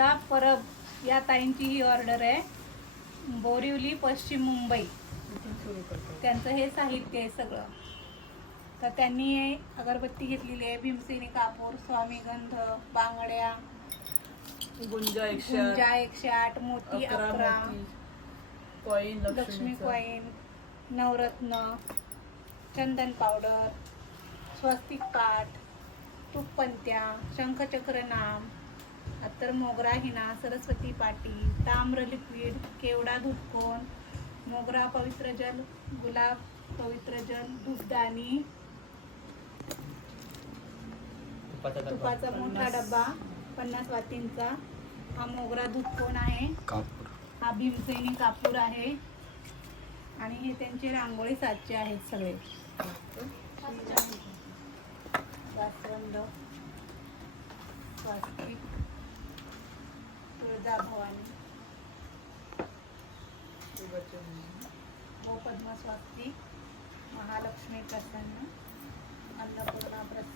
लता परब या ताईंची ही ऑर्डर आहे. बोरिवली पश्चिम मुंबई. त्यांचं हे साहित्य आहे सगळं. तर त्यांनी अगरबत्ती घेतलेली आहे भीमसेनी कापूर स्वामीगंध बांगड्या गुंजा एकशे गुंजा आठ, एकशे आठ मोती अकरा कॉईन लक्ष्मी. कॉईन नवरत्न चंदन पावडर स्वस्तिक पाठ तुपपंत्या शंखचक्र नाम अत्तर मोगरा हिना सरस्वती पाटी ताम्र लिक्विड केवडा धुपकोन मोगरा पवित्र जल गुलाब पवित्र जल धूपदानी तुपाचा मोठा. डब्बा पन्नास वातींचा. हा मोगरा धुपकोन आहे. कापूर. हा भीमसेनी कापूर आहे. आणि हे त्यांचे रांगोळी साचे आहेत सगळे. जास्वंद स्वस्तिक भवानी गोपद्म हो, स्वस्तिक महालक्ष्मी प्रसन्न अन्नपूर्णा प्रसन्न.